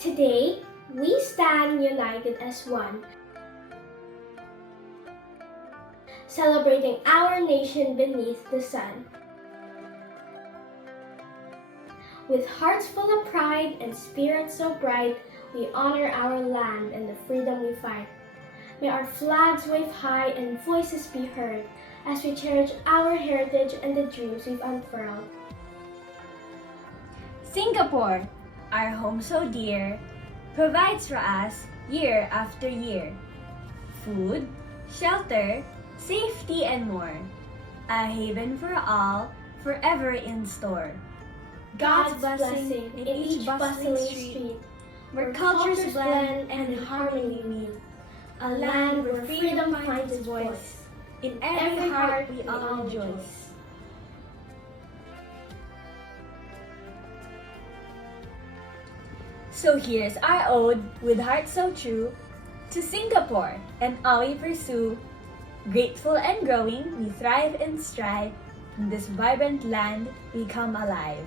Today, we stand united as one, celebrating our nation beneath the sun. With hearts full of pride and spirits so bright, we honor our land and the freedom we fight. May our flags wave high and voices be heard as we cherish our heritage and the dreams we've unfurled. Singapore, our home so dear, provides for us year after year. Food, shelter, safety, and more. A haven for all, forever in store. God's blessing in each bustling street, where cultures blend and harmony meet. A land where freedom finds its voice. In every heart we all rejoice. So here's our ode with heart so true to Singapore and all we pursue. Grateful and growing, we thrive and strive. In this vibrant land, we come alive.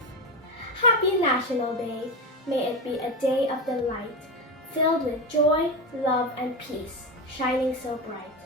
Happy National Day! May it be a day of delight, filled with joy, love, and peace, shining so bright.